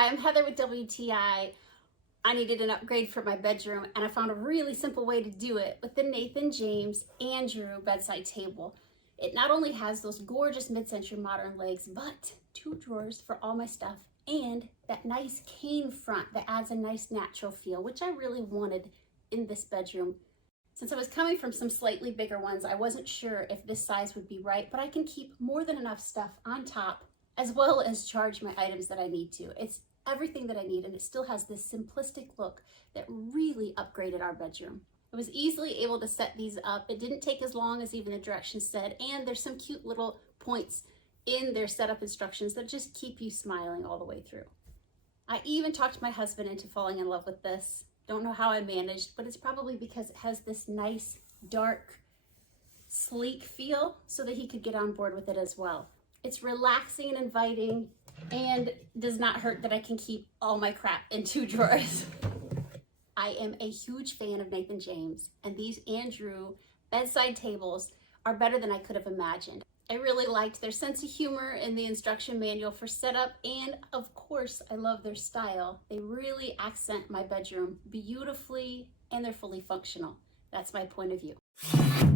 Hi, I'm Heather with WTI. I needed an upgrade for my bedroom, and I found a really simple way to do it with the Nathan James Andrew bedside table. It not only has those gorgeous mid-century modern legs, but 2 drawers for all my stuff and that nice cane front that adds a nice natural feel, which I really wanted in this bedroom. Since I was coming from some slightly bigger ones, I wasn't sure if this size would be right, but I can keep more than enough stuff on top as well as charge my items that I need to. It's everything that I need, and it still has this simplistic look that really upgraded our bedroom. I was easily able to set these up. It didn't take as long as even the directions said, and there's some cute little points in their setup instructions that just keep you smiling all the way through. I even talked my husband into falling in love with this. Don't know how I managed, but it's probably because it has this nice, dark, sleek feel so that he could get on board with it as well. It's relaxing and inviting, and does not hurt that I can keep all my crap in 2 drawers. I am a huge fan of Nathan James, and these Andrew bedside tables are better than I could have imagined. I really liked their sense of humor in the instruction manual for setup, and of course, I love their style. They really accent my bedroom beautifully, and they're fully functional. That's my point of view.